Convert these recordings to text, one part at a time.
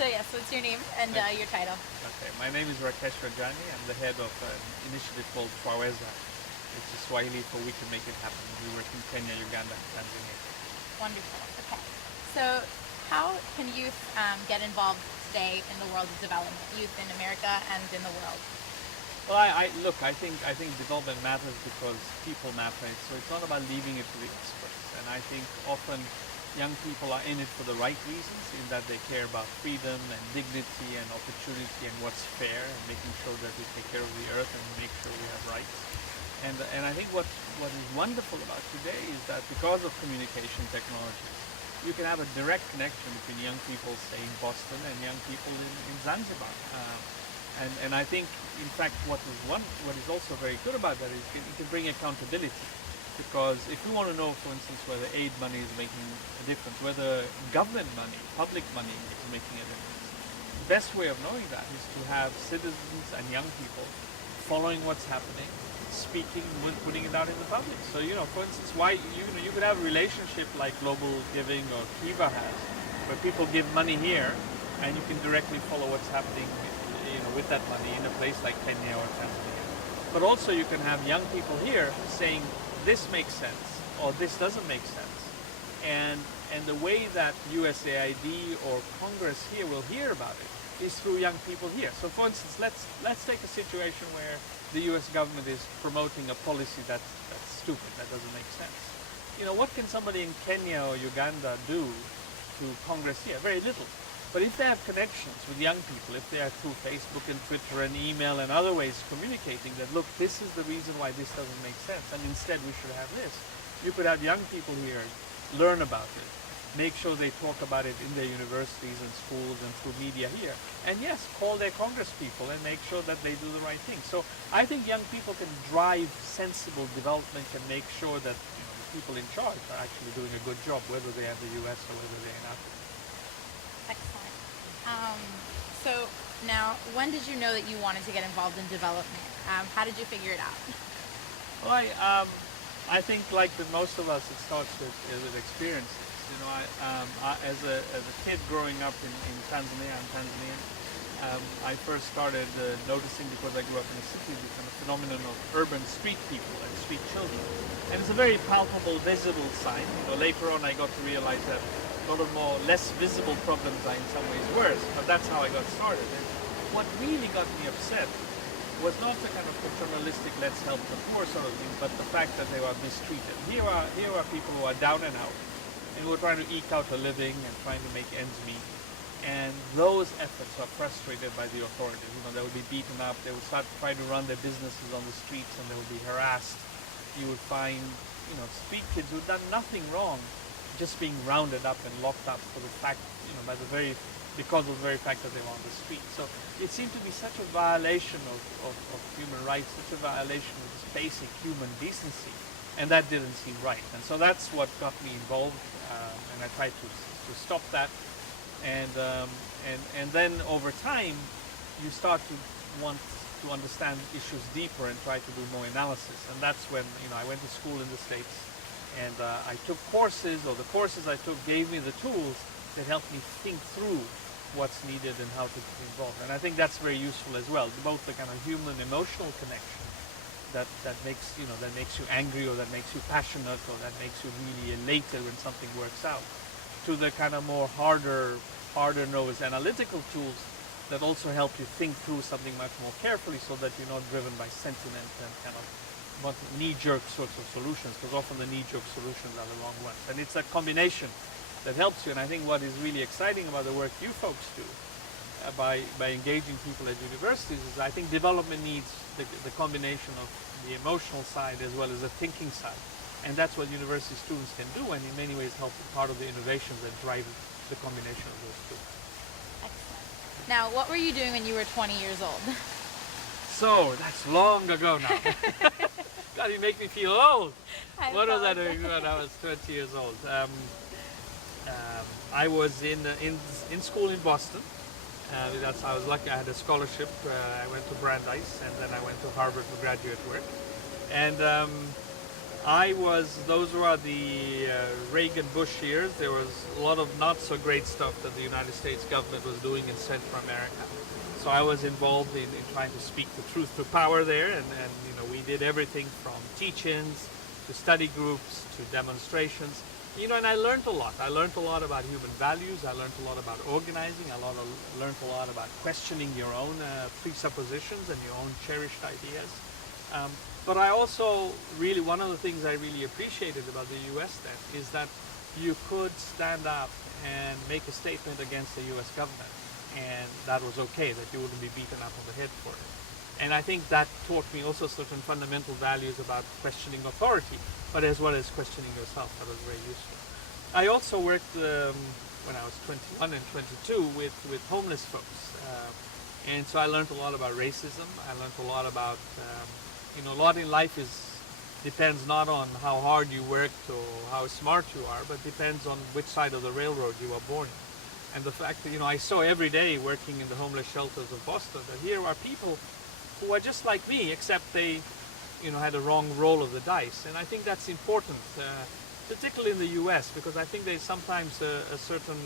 So yes, what's your name and your title? Okay, my name is Rakesh Rajani. I'm the head of an initiative called Twaweza, which is Swahili for We Can Make It Happen. We work in Kenya, Uganda, and Tanzania. Wonderful. Okay. So how can youth get involved today in the world of development? Youth in America and in the world. Well, I think development matters because people matter. So it's not about leaving it to the experts. And I think often young people are in it for the right reasons, in that they care about freedom and dignity and opportunity and what's fair, and making sure that we take care of the earth and make sure we have rights. And I think what is wonderful about today is that because of communication technologies, you can have a direct connection between young people, say, in Boston and young people in Zanzibar. And I think, in fact, what is also very good about that is it can bring accountability. Because if you want to know, for instance, whether aid money is making a difference, whether government money, public money is making a difference, the best way of knowing that is to have citizens and young people following what's happening, speaking, putting it out in the public. So, for instance, you could have a relationship like Global Giving or Kiva has, where people give money here, and you can directly follow what's happening, with that money in a place like Kenya or Tanzania. But also you can have young people here saying, this makes sense, or this doesn't make sense. And the way that USAID or Congress here will hear about it is through young people here. So for instance, let's take a situation where the US government is promoting a policy that's stupid, that doesn't make sense. What can somebody in Kenya or Uganda do to Congress here? Very little. But if they have connections with young people, if they are through Facebook and Twitter and email and other ways communicating that, look, this is the reason why this doesn't make sense, and instead we should have this. You could have young people here learn about it, make sure they talk about it in their universities and schools and through media here. And yes, call their Congress people and make sure that they do the right thing. So I think young people can drive sensible development and make sure that the people in charge are actually doing a good job, whether they're in the US or whether they're in Africa. Excellent. So now, when did you know that you wanted to get involved in development? How did you figure it out? Well, I think like most of us, it starts with experiences. As a kid growing up in Tanzania, I'm Tanzanian. I first started noticing, because I grew up in a city, the kind of phenomenon of urban street people and street children. And it's a very palpable, visible sign. Later on I got to realize that a lot of less visible problems are in some ways worse, but that's how I got started. And what really got me upset was not the kind of paternalistic let's help the poor sort of thing, but the fact that they were mistreated. Here are people who are down and out, and who are trying to eke out a living and trying to make ends meet. And those efforts are frustrated by the authorities. They would be beaten up, they would start trying to run their businesses on the streets, and they would be harassed. You would find, street kids who've done nothing wrong, just being rounded up and locked up for the fact, because of the very fact that they were on the street. So it seemed to be such a violation of human rights, such a violation of this basic human decency, and that didn't seem right. And so that's what got me involved, and I tried to stop that. And then over time, you start to want to understand issues deeper and try to do more analysis. And that's when I went to school in the States. And I took courses, or the courses I took gave me the tools that helped me think through what's needed and how to get involved. And I think that's very useful as well, both the kind of human emotional connection that makes you angry, or that makes you passionate, or that makes you really elated when something works out, to the kind of more harder-nosed analytical tools that also help you think through something much more carefully, so that you're not driven by sentiment and kind of knee-jerk sorts of solutions, because often the knee-jerk solutions are the wrong ones. And it's a combination that helps you. And I think what is really exciting about the work you folks do, by engaging people at universities, is I think development needs the combination of the emotional side as well as the thinking side. And that's what university students can do, and in many ways help part of the innovations that drive the combination of those two. Excellent. Now, what were you doing when you were 20 years old? So, that's long ago now. God, you make me feel old. What was I doing when I was 20 years old? I was in school in Boston. I was lucky. I had a scholarship. I went to Brandeis, and then I went to Harvard for graduate work. And Those were the Reagan-Bush years. There was a lot of not so great stuff that the United States government was doing in Central America. So I was involved in trying to speak the truth to power there, and we did everything from teach-ins to study groups to demonstrations. And I learned a lot. I learned a lot about human values. I learned a lot about organizing. I learned a lot about questioning your own presuppositions and your own cherished ideas. But I also one of the things I really appreciated about the US then is that you could stand up and make a statement against the US government, and that was okay, that you wouldn't be beaten up on the head for it. And I think that taught me also certain fundamental values about questioning authority, but as well as questioning yourself. That was very useful. I also worked when I was 21 and 22 with homeless folks. And so I learned a lot about racism. I learned a lot about, a lot in life depends not on how hard you worked or how smart you are, but depends on which side of the railroad you were born in. And the fact that, I saw every day working in the homeless shelters of Boston that here are people who are just like me, except they, had a wrong roll of the dice. And I think that's important, particularly in the U.S., because I think there's sometimes a certain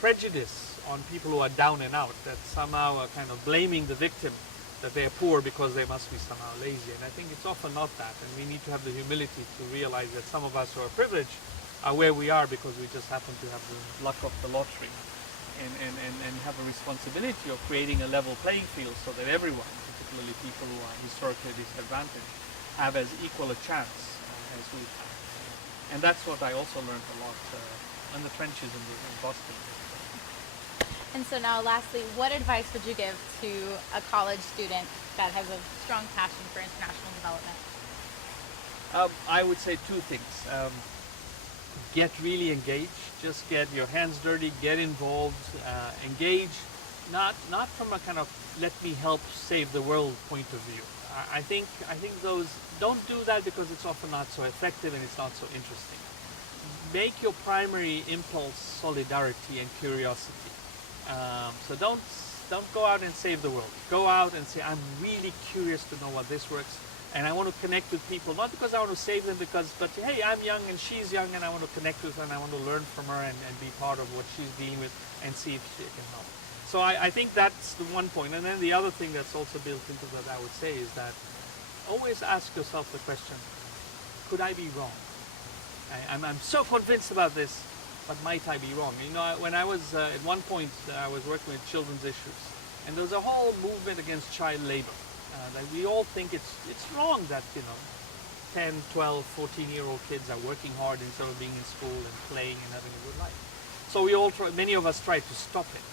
prejudice on people who are down and out, that somehow are kind of blaming the victim that they're poor because they must be somehow lazy. And I think it's often not that. And we need to have the humility to realize that some of us who are privileged are where we are because we just happen to have the luck of the lottery. And have a responsibility of creating a level playing field so that everyone, particularly people who are historically disadvantaged, have as equal a chance as we have. And that's what I also learned a lot in the trenches in Boston. And so now lastly, what advice would you give to a college student that has a strong passion for international development? I would say two things. Get really engaged. Just get your hands dirty, get involved, engage, not from a kind of let me help save the world point of view. I think those, don't do that because it's often not so effective and it's not so interesting. Make your primary impulse solidarity and curiosity. So don't go out and save the world. Go out and say, I'm really curious to know what this works. And I want to connect with people, not because I want to save them, but hey, I'm young and she's young and I want to connect with her and I want to learn from her and be part of what she's dealing with and see if she can help. So I think that's the one point. And then the other thing that's also built into that, I would say, is that always ask yourself the question, could I be wrong? I'm so convinced about this, but might I be wrong? When I was, at one point, I was working with children's issues, and there was a whole movement against child labor. That we all think it's wrong that 10, 12, 14-year-old kids are working hard instead of being in school and playing and having a good life. So many of us tried to stop it.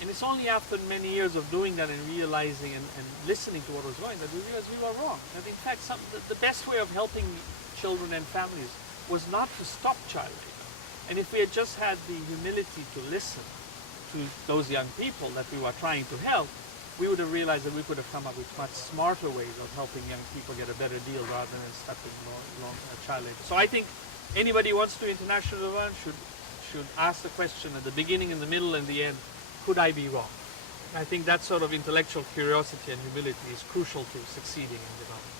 And it's only after many years of doing that and realizing and listening to what was going that we realized we were wrong. That in fact the best way of helping children and families was not to stop child labor. And if we had just had the humility to listen to those young people that we were trying to help, we would have realized that we could have come up with much smarter ways of helping young people get a better deal rather than stuck in long child labor. So I think anybody who wants to do international development should ask the question at the beginning, in the middle, and the end, could I be wrong? I think that sort of intellectual curiosity and humility is crucial to succeeding in development.